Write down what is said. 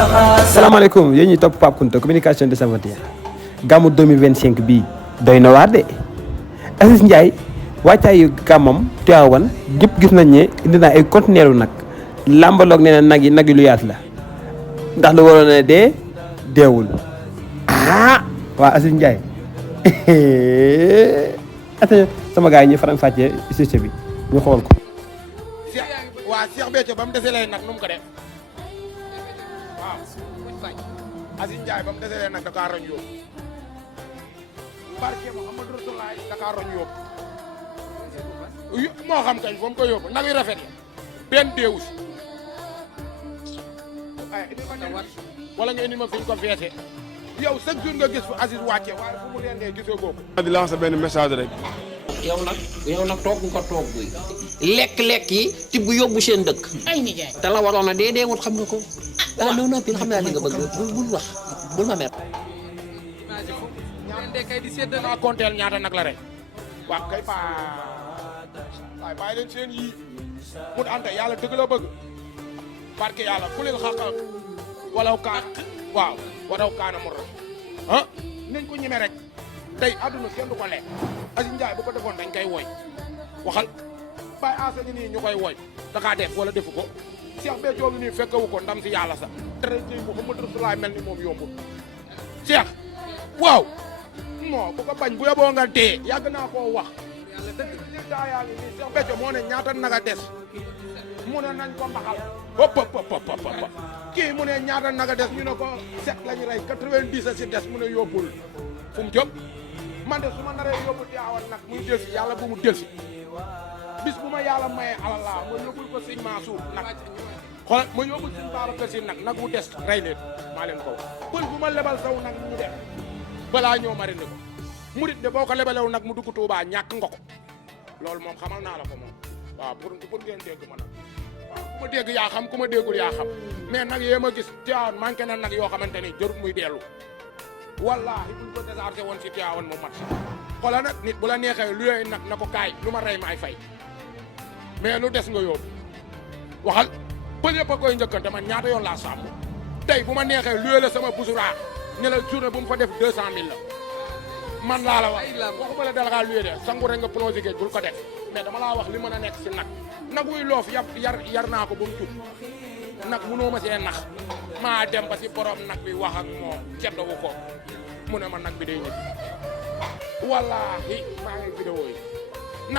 salaamaaleykum yéen ñi topp Pape Kounta communication de Sabatia gàmmu 2025 bii doy na waar de Aziz Ndiaye wàccaayu gàmmam Tiwaawan ñëpp gis nañ ne indi naa ay conteneur nag làmbaloog nee na nag yi lu yaas la ndax lu waroon ne dee deewul waa Aziz Ndiaye ate sama gars yi ñu faram fàccee succès bi ñu xool ko. waa Cheikh Béthio ba mu dese lay nag nu mu ko def waaw Aziz Ndiaye ba mu dese lay nag da kaa roñ yóbbu barke Mouhamadou Rasulaay da kaa roñ yóbbu moo xam kañ foo mu ko yóbbu nag yu rafet ya benn deewu si ay indi ma wala nga indi ma fi ñu ko feete yow chaque jour nga gis fu Aziz wàcce waaye fu mu leen dee gisoo ko di lancer benn message rek. yow nag toog nga toog buy lekk-lekk yi tibb yóbbu seen dëkk ay nijaay te la waroon a dee wut xam nga ko non non xam naa li nga bëgg bul wax bul ma mer ñaan de kay di sédd naa konteel ñaata nag la rek waaw kay waaye bàyyi leen seen yii mun ante yàlla dëgg la bëgg barke yàlla ku leen xaqal walaw kaan waaw walaw kaana mu ra nañ ko ñeme rek tey àdduna kenn du ko lekk Aziz Ndiaye bu ko defoon dañ koy woy waxal bàyyi asa ngi nii ñu koy woy dakaa def wala defu ko Cheikh Béthio ngi nii fekkewu ko ndam si yàlla sax tere ji Mouhamadou Rasulaay mel ni moom yombul Cheikh waaw moo bu ko bañ bu yeboo nga dee yàgg naa koo wax yàlla dëgg daa yaa ngi nii Cheikh Béthio moo ne ñaata naga des mu ne nañ ko mbaxal hop kii mu ne ñaata naga des ñu ne ko 7 lañu rey 90 a si des mu ne yóbbul fu mu jëm man de su ma naree yóbbu Tiwaawan nag muy delsi yàlla bu mu delsi bis bu ma yàlla mayee alala ma yóbbul ko sëñ Mansour nag xool ma yóbbul sëñ Babacar Si nag wu des rey leen maa leen ko pël bu ma lebal saw nag ñu def balaa ñoo mari ni ko murit de boo ko lebalew nag mu dugg Tuubaa ñàkk nga ko loolu moom xamal naa la ko moom waaw pour ngeen dégg ma nag waaw ku ma dégg yaa xam ku ma déggul yaa xam mais nag yee ma gis Tiwaawan manqué na nag yoo xamante ni jarut muy dellu wallaahi buñ ko déchargé woon si Tiwaawan mu mat xoolal nag nit bu la neexee lu yooyu nag na ko kaay lu ma rey ma ay fay mais lu des nga yóbbu waxal pël yëpp a koy njëkkante man ñaata yoon laa sàmm tey bu ma neexee luye la sama busuraa ne la journée bu mu fa def 200 000 la man laa la wax waxuma la dala kaa luye de sangu rek nga plongé géej bul ko def mais dama laa wax li mën a nekk si nag wuy loof yar naa ko ba mu jub nag munoo ma see nax maa dem ba si borom nag bi wax ak moom ceddowu ko mu ne ma nag bi day ñibbi wallaahi maa ngi vidéo yi